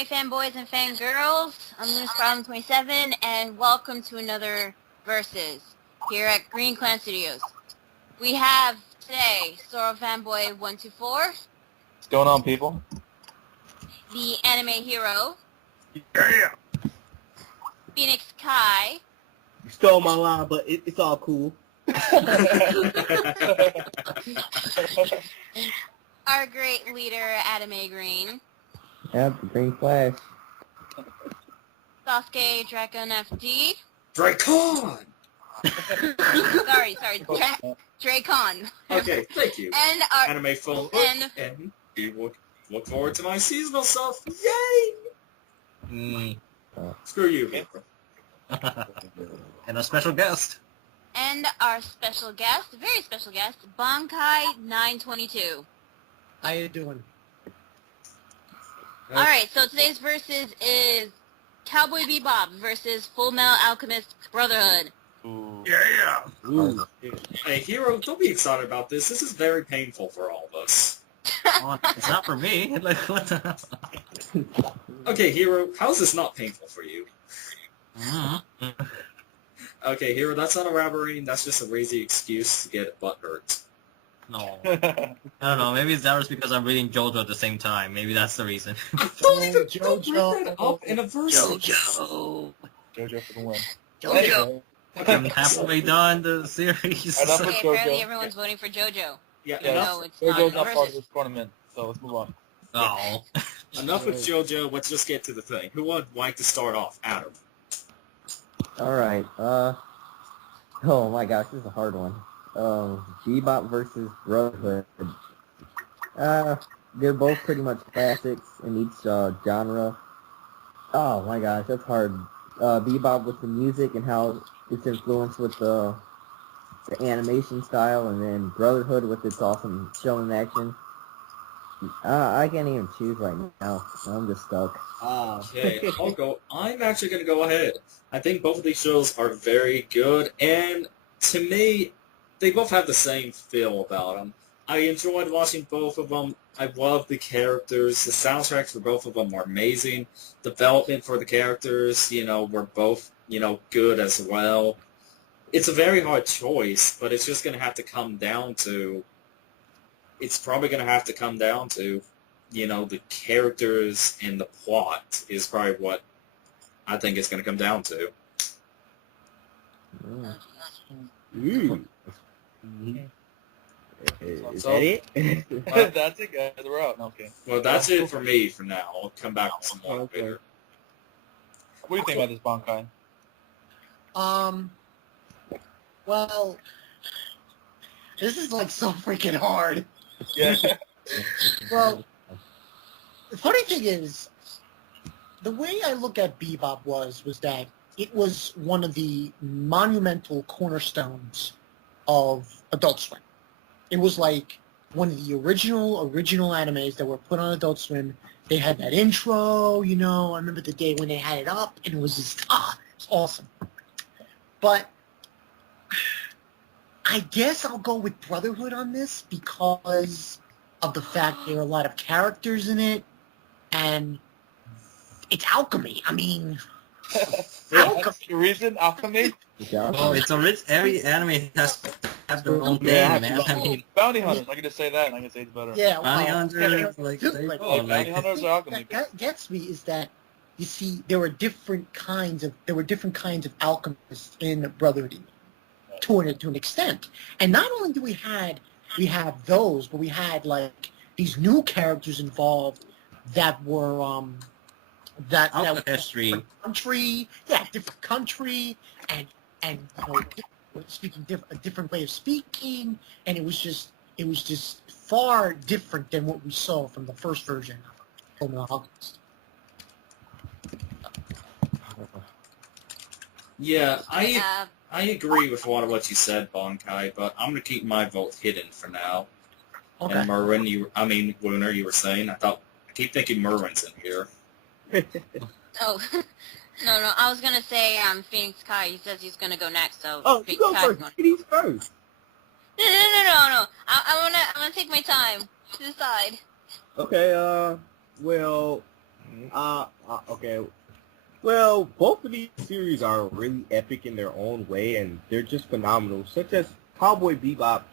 anime fanboys and fangirls. I'm Lunas27, and welcome to another Versus here at Green Clan Studios. We have today Soro Fanboy 124. What's going on, people? The Anime Hero. Yeah! Phoenix Kai. You stole my line, but it's all cool. Our great leader, Anime Green. Yep, the green flash. Sasuke Dracon FD. Dracon! sorry, Dracon. Okay, thank you. And our Anime phone. and we look forward to my seasonal stuff. Yay! Screw you, Pepper. And a special guest. and our special guest, very special guest, Bankai922. How you doing? Alright, so today's versus is CowBoy Bebop versus FullMetal Alechemist Brotherhood. Ooh. Yeah! Ooh. Hey, Hero, don't be excited about this. This is very painful for all of us. Oh, it's not for me. Like, what the hell? Okay, Hero, how is this not painful for you? Okay, Hero, that's not elaborating. That's just a lazy excuse to get butt hurt. No. I don't know. Maybe it's doubters because I'm reading JoJo at the same time. Maybe that's the reason. Don't even JoJo. bring that up in a verse. JoJo. JoJo for the win. JoJo. I'm halfway done the series. Enough Okay, with apparently JoJo. everyone's voting for JoJo. Yeah, Even enough, though it's JoJo's not not part of versus. this tournament, so let's move on. Oh. enough with JoJo. Let's just get to the thing. Who would like to start off? Adam. Alright, oh my gosh, this is a hard one. Bebop versus Brotherhood. They're both pretty much classics in each genre. Oh my gosh, that's hard. Bebop with the music and how it's influenced with the animation style, and then Brotherhood with its awesome shonen action. I can't even choose right now. I'm just stuck. Okay, I'll go. I'm actually going to go ahead. I think both of these shows are very good, and to me, they both have the same feel about them. I enjoyed watching both of them. I love the characters. The soundtracks for both of them are amazing. Development for the characters, were both, good as well. It's a very hard choice, but it's just going to have to come down to... It's probably going to have to come down to, the characters and the plot is probably what I think it's going to come down to. Ooh. Is that it? That's it, guys. We're out. No, okay. Well, that's it for me for now. I'll come back with some more Okay. later. What do you think about this, Bankai? Well, this is like so freaking hard. Yeah. Well, the funny thing is, the way I look at Bebop was that it was one of the monumental cornerstones of Adult Swim. It was like one of the original animes that were put on Adult Swim. They had that intro, I remember the day when they had it up, and it was just, it's awesome. But I guess I'll go with Brotherhood on this because of the fact there are a lot of characters in it, and it's alchemy. I mean, That's the reason, alchemy? Oh, it's a rich. Every anime has to have their own thing, Yeah, man. I mean, Bounty hunters. I can just say that, and I can say it's better. yeah. Bounty well, Hunters, like, dude, they- like, oh, Like, bounty hunters are alchemy. What gets me is that you see there were different kinds of alchemists in Brotherhood to an extent, and not only do we have those, but we had like these new characters involved that were that Alpha were history. different country, and speaking a different way of speaking, and it was just far different than what we saw from the first version of FullMetal Alchemist. Yeah, I Uh, agree with a lot of what you said, Bankai, but I'm going to keep my vote hidden for now. Okay. And Lunar, you were saying? I keep thinking Merwin's in here. oh, no, I was gonna say, Phoenix Kai, he says he's gonna go next, so Oh, you Phoenix go Kai's first. going. He's first. No, I wanna take my time to decide. Okay. Well, Okay. Well, both of these series are really epic in their own way, and they're just phenomenal. Such as Cowboy Bebop,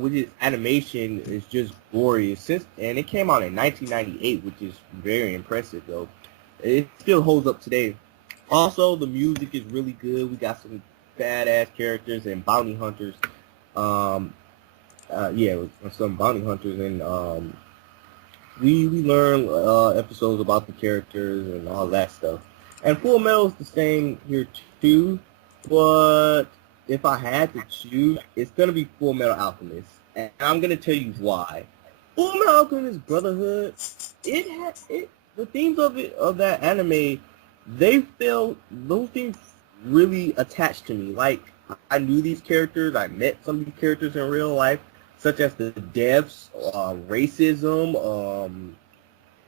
with its animation is just glorious. And it came out in 1998, which is very impressive, though. It still holds up today. Also, the music is really good. We got some badass characters and bounty hunters. Some bounty hunters, and we learn episodes about the characters and all that stuff. And Full Metal is the same here too, but if I had to choose, it's gonna be Fullmetal Alchemist, and I'm gonna tell you why. Fullmetal Alchemist Brotherhood, the themes of that anime, those themes really attached to me. Like, I knew these characters, I met some of these characters in real life, such as the deaths, racism,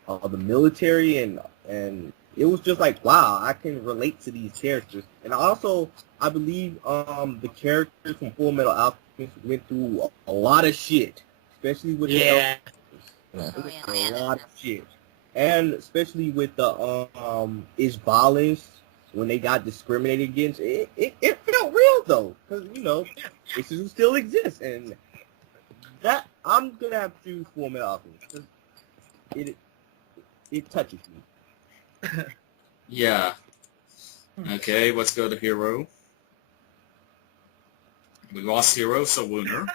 the military, and it was just like, wow, I can relate to these characters. And also, I believe the characters from Fullmetal Alchemist went through a lot of shit, especially with the Yeah. a lot of shit, and especially with the its violence when they got discriminated against. It felt real though, because racism still exists, and that I'm gonna have to choose Fullmetal Alchemist because it touches me. Yeah. Okay, let's go to Hero. We lost Hero, so winner.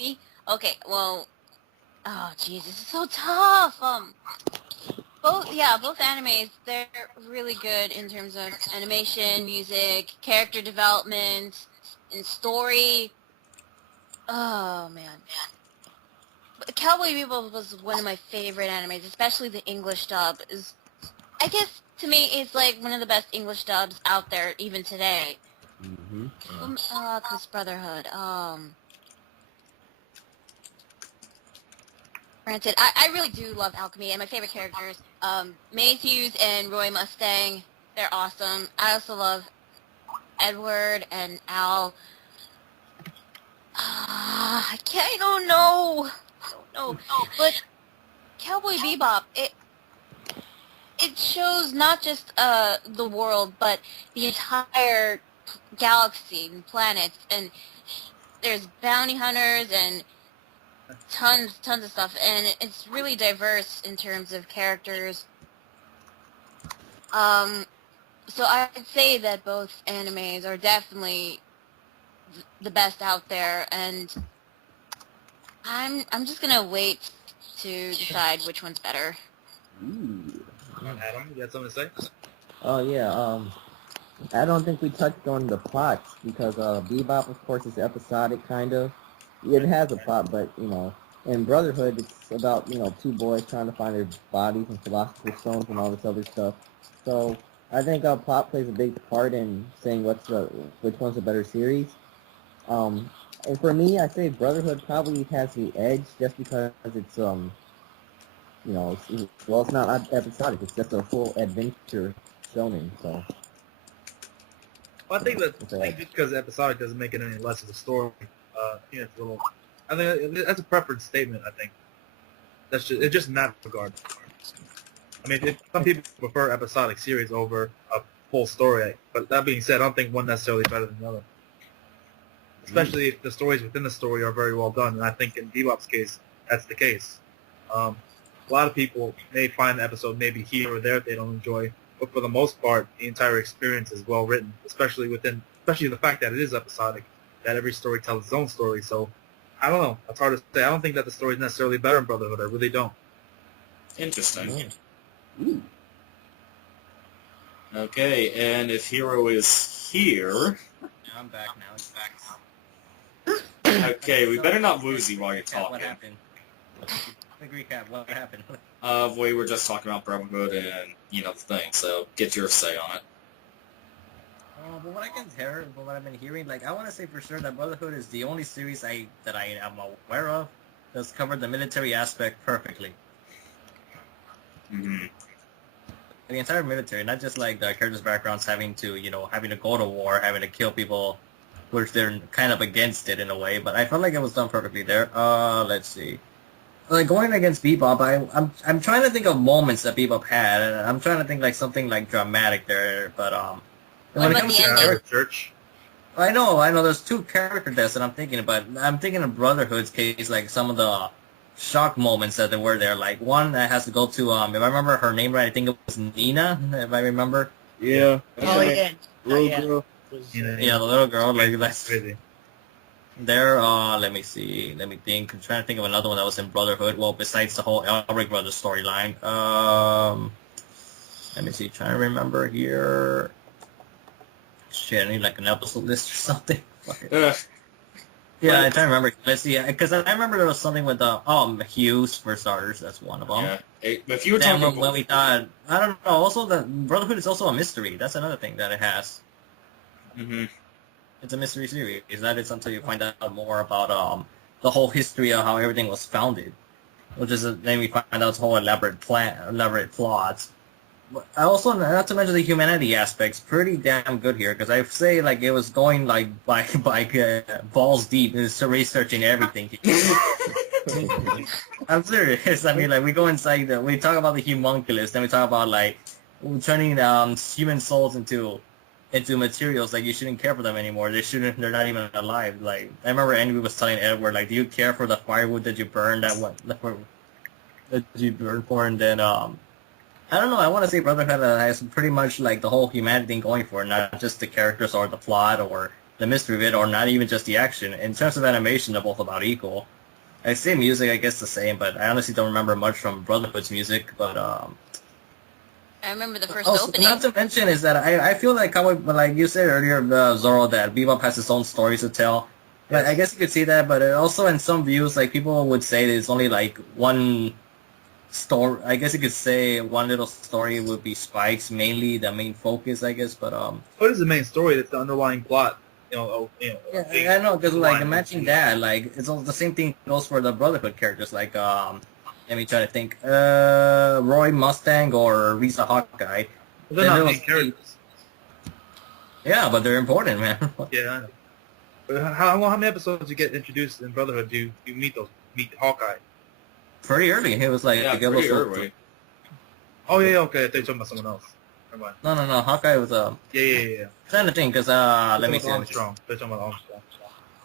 Me? Okay, well, oh jeez, this is so tough. Both animes, they're really good in terms of animation, music, character development, and story. Oh man. But Cowboy Bebop was one of my favorite animes, especially the English dub. I guess to me it's like one of the best English dubs out there even today. Mm-hmm. Alchemist Brotherhood. Granted, I really do love alchemy, and my favorite characters, Matthews and Roy Mustang, they're awesome. I also love Edward and Al. I don't know. But Cowboy Bebop, it shows not just the world, but the entire galaxy and planets, and there's bounty hunters and tons of stuff, and it's really diverse in terms of characters. So I'd say that both animes are definitely the best out there, and I'm just gonna wait to decide which one's better. Ooh. Adam, you got something to say? Oh yeah, I don't think we touched on the plots because Bebop, of course, is episodic kind of. It has a plot, but in Brotherhood, it's about two boys trying to find their bodies and Philosopher's Stones and all this other stuff. So I think plot plays a big part in saying which one's a better series. And for me, I say Brotherhood probably has the edge just because it's it's not episodic. It's just a full adventure shonen. So Well, I think just because episodic doesn't make it any less of a story. It's a little. I think that's a preference statement. I think it's just in that regard. I mean, some people prefer episodic series over a full story. But that being said, I don't think one necessarily better than the other. Especially if the stories within the story are very well done, and I think in Bebop's case, that's the case. A lot of people may find the episode maybe here or there they don't enjoy, but for the most part, the entire experience is well written, especially the fact that it is episodic, that every story tells its own story. So, I don't know. It's hard to say. I don't think that the story is necessarily better in Brotherhood. I really don't. Interesting. Ooh. Okay, and if Hero is here... I'm back now. Okay, we better not lose you while you're What talking. happened? Quick recap, what happened? We were just talking about Brotherhood and, the thing, so get your say on it. But what I can hear, what I've been hearing, I want to say for sure that Brotherhood is the only series that I am aware of that's covered the military aspect perfectly. Mm-hmm. The entire military, not just the characters' backgrounds having to go to war, having to kill people, which they're kind of against it in a way, but I felt like it was done perfectly there. Let's see. like going against Bebop, I'm trying to think of moments that Bebop had, and I'm trying to think like something like dramatic there, but What when it about comes the to ending? character, Church. I know, there's two character deaths that I'm thinking, but I'm thinking of Brotherhood's case, like some of the shock moments that there were there, like one that has to go to if I remember her name right, I think it was Nina, if I remember. Yeah. Oh yeah. Little yeah. girl. Yeah, the little girl, like that's Crazy. there. Let me see, let me think. I'm trying to think of another one that was in Brotherhood. Well, besides the whole Elric brothers storyline, let me see, trying to remember here. Shit, I need like an episode list or something. Yeah, I'm trying to remember. Let's see, because I remember there was something with Hughes for starters. That's one of them. Yeah. If you were Then talking when we thought, I don't know. Also, the Brotherhood is also a mystery. That's another thing that it has. Mhm. It's a mystery series. That is until you find out more about the whole history of how everything was founded, which is then we find out its whole elaborate plot. I also, not to mention the humanity aspects, pretty damn good here, because I say like it was going like by balls deep into researching everything. I'm serious. I mean, like we go inside, we talk about the homunculus, then we talk about like turning human souls into materials. Like you shouldn't care for them anymore. They're not even alive. Like I remember Andrew was telling Edward, like, do you care for the firewood that you burned for, and then I don't know. I want to say Brotherhood has pretty much like the whole humanity thing going for it, not just the characters or the plot or the mystery of it, or not even just the action. In terms of animation, they're both about equal. I say music, I guess the same, but I honestly don't remember much from Brotherhood's music. But I remember the first also, opening. not to mention is that I feel like like you said earlier, Zoro, that Bebop has its own stories to tell. But I guess you could see that, but also in some views, like people would say that it's only like one story. I guess you could say one little story would be Spike's mainly the main focus, I guess. But What is the main story? That's the underlying plot. yeah, I know, because like imagine that, like it's all the same thing goes for the Brotherhood characters. Like let me try to think. Roy Mustang or Risa Hawkeye. Well, they're not main characters. Yeah, but they're important, man. Yeah, I know. But how many episodes you get introduced in Brotherhood do you meet Hawkeye? Pretty early. He was like, Yeah, pretty early. Oh yeah, okay. I thought you were talking about someone else. Never mind. No. Hawkeye was Yeah. trying to think, because let me see. Armstrong. They're talking about Armstrong.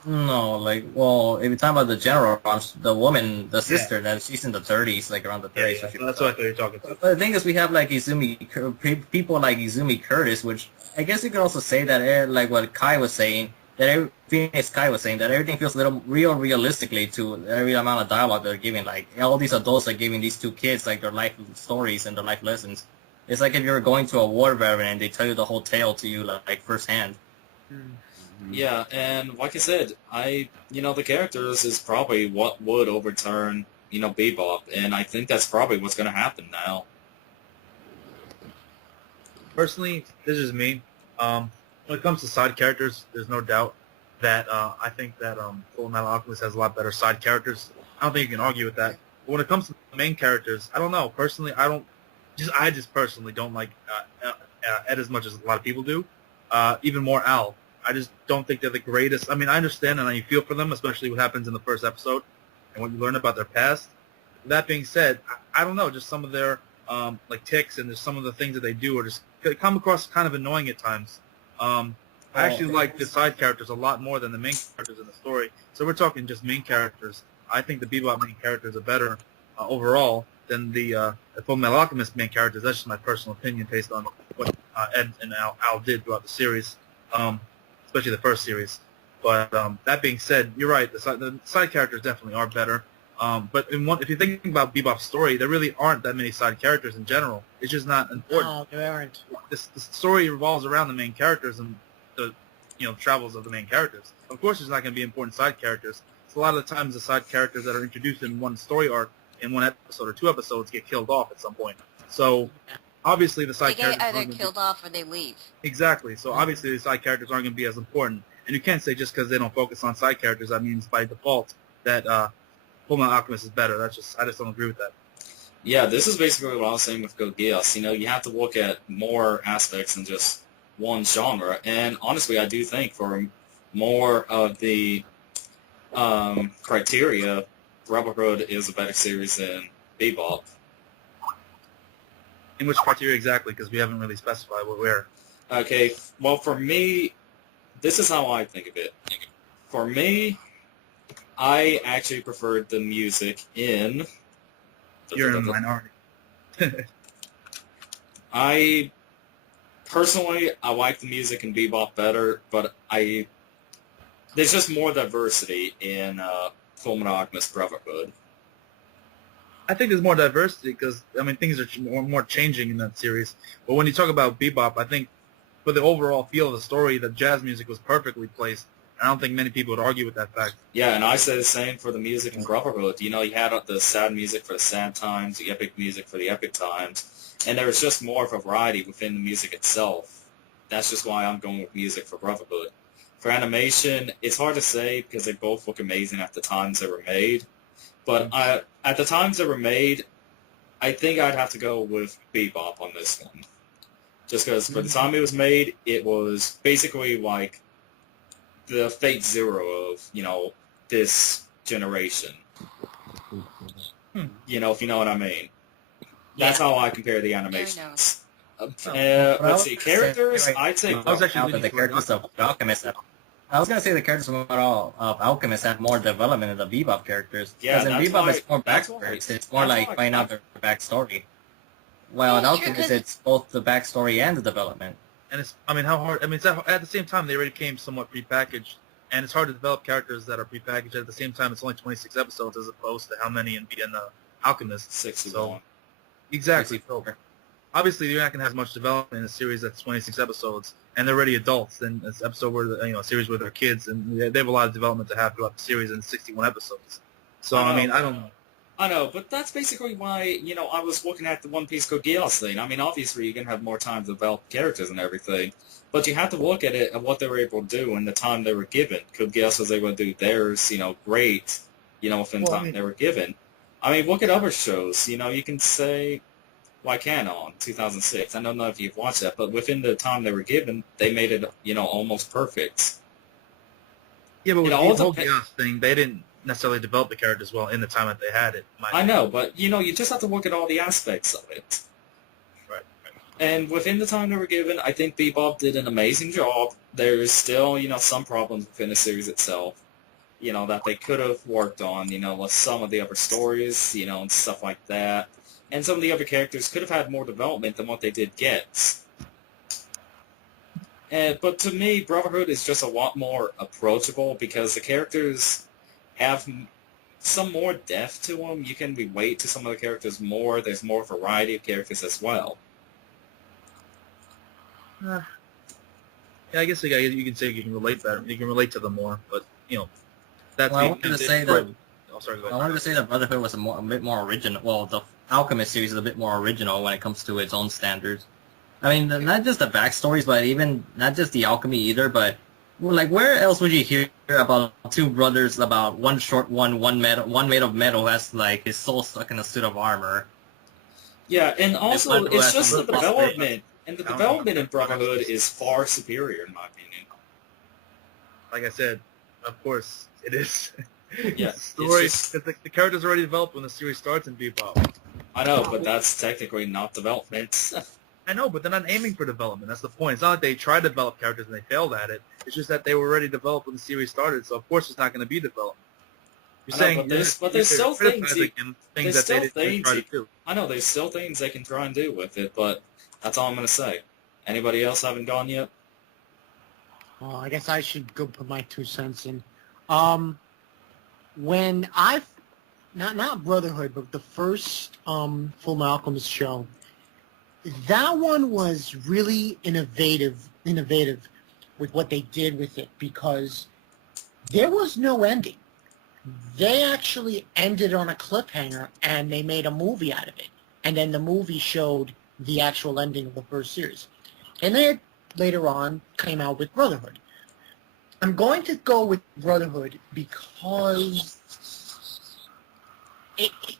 No, like, well, if you're talking about the general, the woman, the sister, that she's in the 30s, like around the 30s. Yeah, So that's what I thought you were talking about. But the thing is, we have like people like Izumi Curtis, which I guess you could also say that, like what Kai was saying, that Phoenix Kai was saying, that everything feels a little realistically to every amount of dialogue they're giving. Like all these adults are giving these two kids like their life stories and their life lessons. It's like if you're going to a war veteran and they tell you the whole tale to you like firsthand. Yeah, and like I said, the characters is probably what would overturn, Bebop, and I think that's probably what's going to happen now. Personally, this is me. When it comes to side characters, there's no doubt that I think that Fullmetal Alchemist has a lot better side characters. I don't think you can argue with that. But when it comes to the main characters, I don't know. Personally, I just personally don't like Ed as much as a lot of people do. Even more Al. I just don't think they're the greatest. I mean, I understand and I feel for them, especially what happens in the first episode and what you learn about their past. That being said, I don't know, just some of their like ticks and just some of the things that they do are just come across kind of annoying at times. I actually like the side characters a lot more than the main characters in the story. So we're talking just main characters. I think the Bebop main characters are better overall than the Fullmetal Alchemist main characters. That's just my personal opinion based on what Ed and Al did throughout the series. Especially the first series. But that being said, you're right. The side characters definitely are better. But if you're thinking about Bebop's story, there really aren't that many side characters in general. It's just not important. No, there aren't. The story revolves around the main characters and the travels of the main characters. Of course, there's not going to be important side characters. So a lot of the times, the side characters that are introduced in one story arc, in one episode or two episodes, get killed off at some point. So obviously, the side They characters get either killed off or they leave. Exactly. So obviously, the side characters aren't going to be as important. And you can't say just because they don't focus on side characters, that means by default that Fullmetal Alchemist is better. I just don't agree with that. Yeah, this is basically what I was saying with Code Geass. You have to look at more aspects than just one genre. And honestly, I do think for more of the criteria, Brotherhood is a better series than Bebop. In which criteria exactly? Because we haven't really specified where. Okay, well, for me, this is how I think of it. For me, I actually preferred the music in... You're in a minority. I like the music in Bebop better, but there's just more diversity in Fullmetal Alchemist Brotherhood. I think there's more diversity because, I mean, things are more changing in that series. But when you talk about Bebop, I think for the overall feel of the story, the jazz music was perfectly placed. I don't think many people would argue with that fact. Yeah, and I say the same for the music in Brotherhood. You know, you had the sad music for the sad times, the epic music for the epic times, and there was just more of a variety within the music itself. That's just why I'm going with music for Brotherhood. For animation, it's hard to say because they both look amazing at the times they were made. But at the times they were made, I think I'd have to go with Bebop on this one. Just because for the time it was made, it was basically like the Fate Zero of, you know, this generation. You know, if you know what I mean. That's how I compare the animations. Let's see, characters, I'd say... I was actually the characters of Alchemist. I was going to say the characters of Alchemist have more development than the Bebop characters. Yeah, because in Bebop it's more backstory. It's more like finding out their backstory. While in Alchemist it's both the backstory and the development. And it's, I mean, how hard, I mean, it's at the same time, they already came somewhat prepackaged, and it's hard to develop characters that are prepackaged. At the same time, it's only 26 episodes as opposed to how many in Alchemist. 61. So, exactly. So, obviously, you're not going to have as much development in a series that's 26 episodes, and they're already adults, than an episode where, a series where they're kids, and they have a lot of development to have throughout the series in 61 episodes. So, I mean, I don't know. I know, but that's basically why, you know, I was looking at the One Piece Code Geass thing. I mean, obviously you're going to have more time to develop characters and everything, but you have to look at it and what they were able to do in the time they were given. Code Geass was able to do theirs, you know, great, you know, within the time they were given. I mean, look at other shows. You know, you can say, like Canon, 2006. I don't know if you've watched that, but within the time they were given, they made it, you know, almost perfect. Yeah, but with the whole Geass thing, they didn't necessarily develop the characters well in the time that they had it. I know, but, you know, you just have to look at all the aspects of it. Right. And within the time they were given, I think Bebop did an amazing job. There's still, you know, some problems within the series itself, you know, that they could have worked on, you know, with some of the other stories, you know, and stuff like that. And some of the other characters could have had more development than what they did get. But to me, Brotherhood is just a lot more approachable because the characters have some more depth to them. You can relate to some of the characters more. There's more variety of characters as well. Yeah, I guess you can say you can relate better. You can relate to them more, but you know, that's. Well, I wanted to say that. Oh, sorry, go ahead. I wanted to say that Brotherhood was a bit more original. Well, the Alchemist series is a bit more original when it comes to its own standards. I mean, not just the backstories, but even not just the alchemy either, but. Well, like, where else would you hear about two brothers, about one short one made of metal, who has, like, his soul stuck in a suit of armor? Yeah, and also, it's just the development. And the development in Brotherhood is far superior, in my opinion. Like I said, of course, it is. Yeah, the story, the characters already developed when the series starts in Bebop. I know, but that's technically not development. I know, but they're not aiming for development. That's the point. It's not like they tried to develop characters and they failed at it. It's just that they were already developed when the series started, so of course it's not going to be development. You're saying, but there's still things that they didn't try to do. I know, there's still things they can try and do with it, but that's all I'm going to say. Anybody else haven't gone yet? Well, I guess I should go put my 2 cents in. When not Brotherhood, but the first Fullmetal Alchemist show, that one was really innovative with what they did with it because there was no ending. They actually ended on a cliffhanger and they made a movie out of it. And then the movie showed the actual ending of the first series. And then later on came out with Brotherhood. I'm going to go with Brotherhood because it's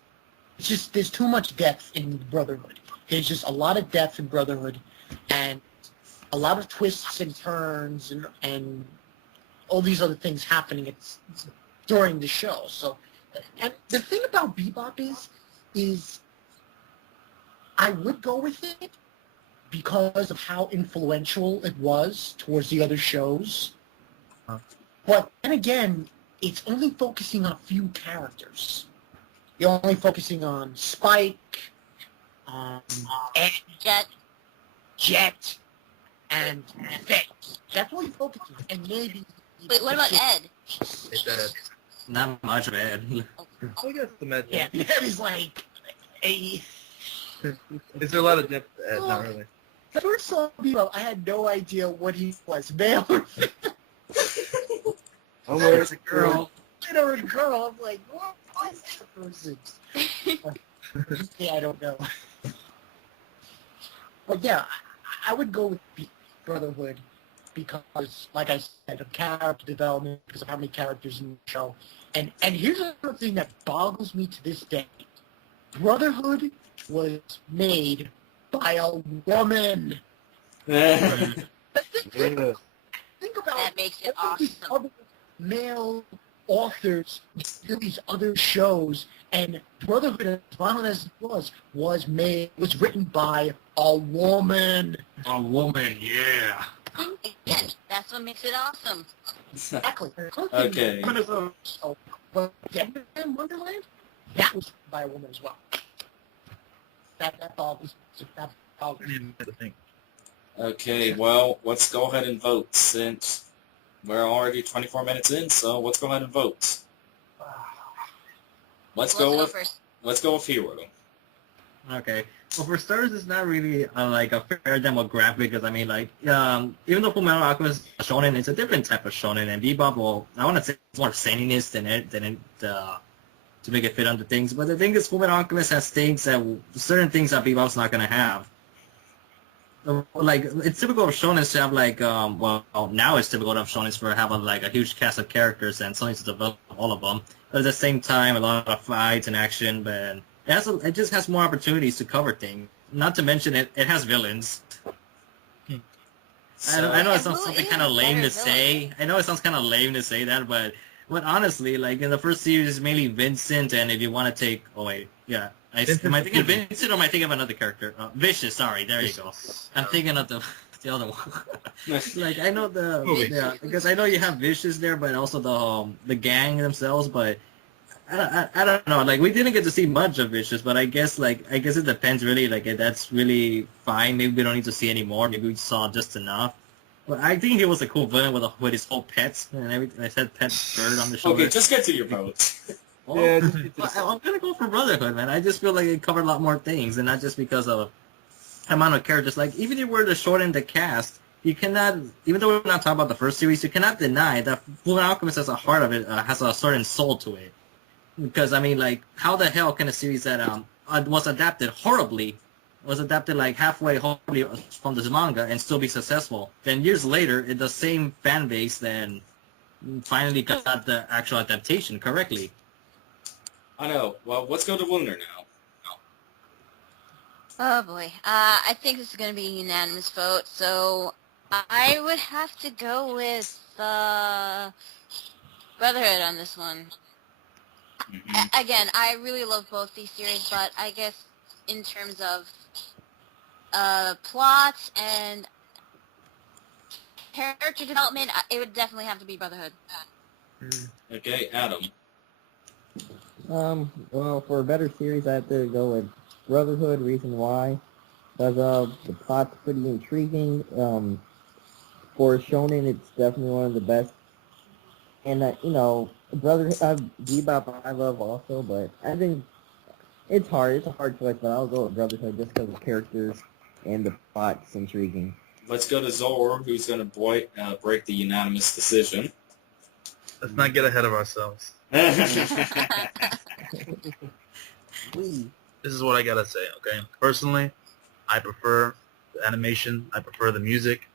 just there's too much depth in Brotherhood. There's just a lot of depth in Brotherhood, and a lot of twists and turns, and all these other things happening during the show. So And the thing about Bebop is I would go with it because of how influential it was towards the other shows. But then again, it's only focusing on a few characters. You're only focusing on Spike, and Jet, and Fett. That's what you're focusing on. And maybe... Wait, what about Ed? It's Ed. Not much of it. I guess the med. Yeah, Ed is like a... Is there a lot of depth to Ed? Not really. I first saw Bebop, I had no idea what he was, male or female. Oh, it's a girl. Or a girl. I'm like, what is that person? Yeah, I don't know. But yeah, I would go with Brotherhood because, like I said, of character development, because of how many characters in the show. And here's another thing that boggles me to this day. Brotherhood was made by a woman. Think about That makes it all these awesome. other male authors do these other shows, and Brotherhood, as violent as it was written by a woman. A woman, yeah. Yes, that's what makes it awesome. Exactly. Okay. But Denver in Wonderland, that was by a woman as well. That boggles me. Okay, well, let's go ahead and vote since we're already 24 minutes in, so let's go ahead and vote. Let's go with Hero. Okay. Well, for starters, it's not really like a fair demographic because I mean, like, even though Fullmetal Alchemist is shonen, it's a different type of shonen, and Bebop, well, I want to say it's more zaniness to make it fit under things. But the thing is, Fullmetal Alchemist has things that certain things that Bebop's not gonna have. Like, it's typical of shonen to have like, well, now it's typical of shonen for having like a huge cast of characters and something to develop all of them. But at the same time, a lot of fights and action, but it just has more opportunities to cover things. Not to mention it has villains. I know it sounds something kind of lame to say. I know it sounds kind of lame to say that, but honestly, like in the first series, it's mainly Vincent, and if you want to take, am I thinking of Vincent or am I thinking of another character? Vicious, sorry, there you go. I'm thinking of the other one. Like I know because I know you have Vicious there, but also the gang themselves, but. I don't know. Like we didn't get to see much of Vicious, but I guess it depends really. Like that's really fine. Maybe we don't need to see any more. Maybe we saw just enough. But I think he was a cool villain with his whole pets and everything. I said pet bird on the shoulder. Okay, just get to your votes. I'm gonna go for Brotherhood, man. I just feel like it covered a lot more things, and not just because of amount of characters. Like even if we were to shorten the cast, you cannot. Even though we're not talking about the first series, you cannot deny that Fullmetal Alchemist as a heart of it has a certain soul to it. Because, I mean, like, how the hell can a series that was adapted like halfway horribly from this manga and still be successful? Then years later, the same fan base then finally got the actual adaptation correctly. I know. Well, let's go to Lunar now. Oh boy. I think this is going to be a unanimous vote, so I would have to go with Brotherhood on this one. Mm-hmm. Again, I really love both these series, but I guess in terms of plot and character development, it would definitely have to be Brotherhood. Okay, Adam. Well, for a better series, I have to go with Brotherhood. Reason why? Because the plot's pretty intriguing. For shonen, it's definitely one of the best. And Bebop I love also, but I think it's hard. It's a hard choice, but I'll go with Brotherhood just because of characters and the plot's intriguing. Let's go to Zor, who's going to break the unanimous decision. Let's not get ahead of ourselves. This is what I gotta say, okay? Personally, I prefer the animation, I prefer the music,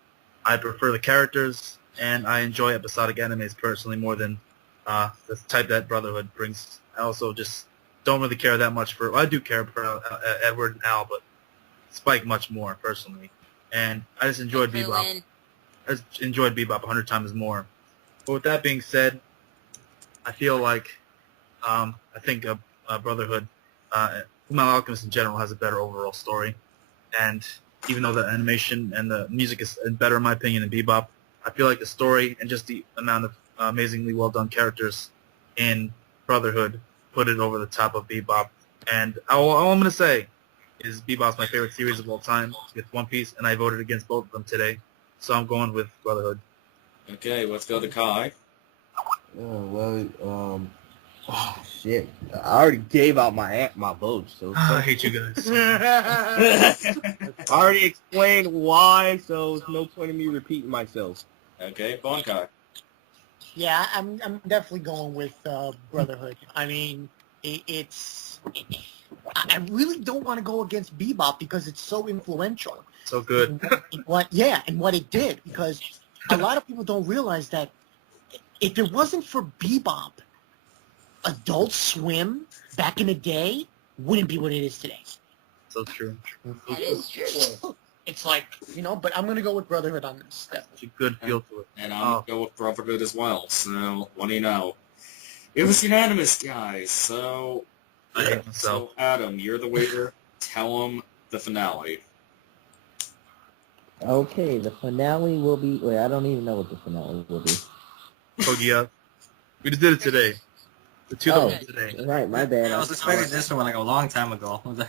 I prefer the characters, and I enjoy episodic animes personally more than the type that Brotherhood brings. I also just don't really care that much for... Well, I do care for Edward and Al, but Spike much more, personally. And I just enjoyed Bebop. I just enjoyed Bebop 100 times more. But with that being said, I feel like I think Brotherhood, FullMetal Alchemist in general has a better overall story. And even though the animation and the music is better in my opinion than Bebop, I feel like the story and just the amount of amazingly well done characters in Brotherhood put it over the top of Bebop. And all I'm going to say is Bebop's my favorite series of all time. It's One Piece, and I voted against both of them today. So I'm going with Brotherhood. Okay, let's go to Kai. Oh shit! I already gave out my vote, so I hate you guys. I already explained why, so there's no point in me repeating myself. Okay, Bankai. Yeah, I'm definitely going with Brotherhood. I mean, I really don't want to go against Bebop because it's so influential. So good. And what it did, because a lot of people don't realize that if it wasn't for Bebop, Adult Swim back in the day wouldn't be what it is today. So true. That is true. It's like, but I'm going to go with Brotherhood on this. Such a good feel to it. And I'm going to go with Brotherhood as well. So, what do you know? It was unanimous, guys. So, I hate myself. So Adam, you're the waiter. Tell them the finale. Okay, the finale will be... Wait, I don't even know what the finale will be. Kogia. We just did it today. The two Oh, of them today. right, my bad. I was expecting this one like a long time ago. Yeah,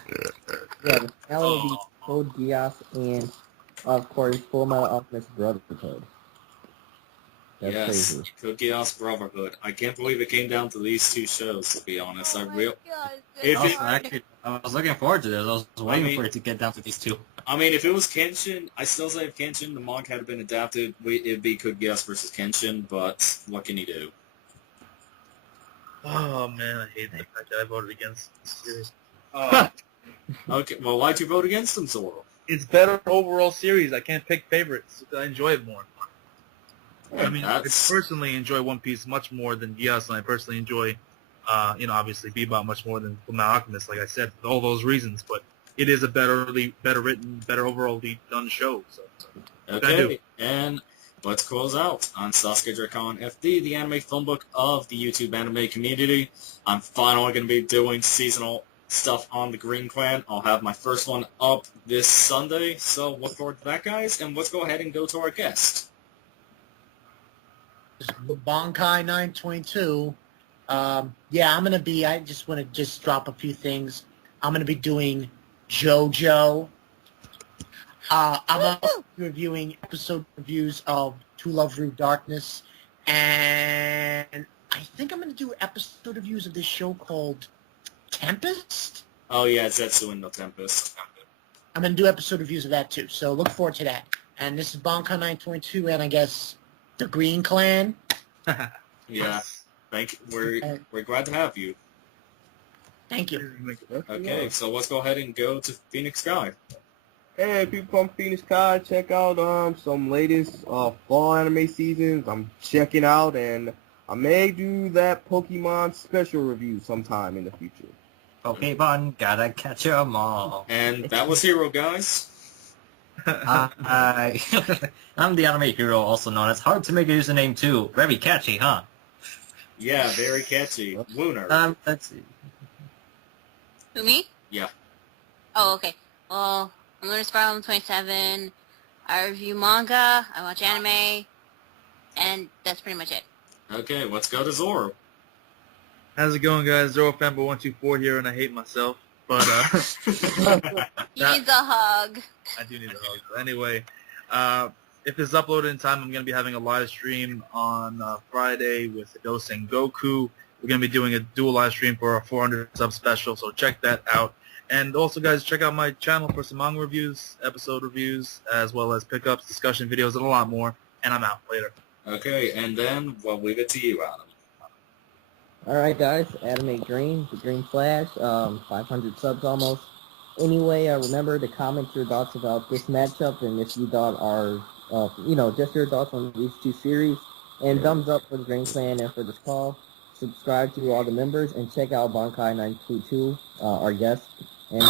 the finale will be Code Geass and, of course, FullMetal Alchemist Brotherhood. That's yes, crazy. Code Geass Brotherhood. I can't believe it came down to these two shows, to be honest. Oh my God, If that's it- hard. I was looking forward to this. I was waiting mean- for it to get down to these two. I mean, if it was Kenshin, I still say if Kenshin, the manga had been adapted, it'd be Code Geass versus Kenshin, but what can you do? Oh man, I hate the fact that I voted against this series. Okay, well, why'd you vote against them, Zoro? It's better overall series. I can't pick favorites. I enjoy it more. I mean, That's- I personally enjoy One Piece much more than Geass, and I personally enjoy, obviously Bebop much more than FullMetal Alchemist, like I said, for all those reasons. But it is a better written, better overall done show. So what can I do? Okay, and let's close out on Sasuke Dracon FD, the anime film book of the YouTube anime community. I'm finally going to be doing seasonal stuff on the Green Clan. I'll have my first one up this Sunday, so look forward to that, guys. And let's go ahead and go to our guest. Bankai922. Yeah, I'm going to be, I just want to drop a few things. I'm going to be doing JoJo. I'm also reviewing episode reviews of To Love Through Darkness. And I think I'm going to do episode reviews of this show called Tempest. Oh yeah, Zetsu and No Tempest. I'm going to do episode reviews of that too. So look forward to that. And this is Bankai922 and I guess the Green Clan. Yeah, thank you. We're glad to have you. Thank you. Okay, so let's go ahead and go to Phoenix Sky. Hey, people from Phoenix Sky, check out some latest fall anime seasons. I'm checking out, and I may do that Pokemon special review sometime in the future. Pokemon, gotta catch 'em all. And that was Hero, guys. I'm the anime hero, also known as Hard to Make a Username too. Very catchy, huh? Yeah, very catchy. Lunar. Let's see. Who, me? Yeah. Oh, okay. Well, I'm Lunar Spiral 27. I review manga, I watch anime, and that's pretty much it. Okay, let's go to Zoro. How's it going, guys? Zero Fanboy 124 here, and I hate myself. But He needs a hug. I do need a hug. But anyway, if it's uploaded in time, I'm going to be having a live stream on Friday with Dose and Goku. We're going to be doing a dual live stream for our 400 sub special, so check that out. And also, guys, check out my channel for some manga reviews, episode reviews, as well as pickups, discussion videos, and a lot more. And I'm out. Later. Okay, and then we'll leave it to you, Adam. Alright guys, Anime Green, the Green Flash, 500 subs almost. Anyway, remember to comment your thoughts about this matchup and if you thought are, just your thoughts on these two series. And thumbs up for the Green Clan and for this call. Subscribe to all the members and check out Bankai922, our guest. And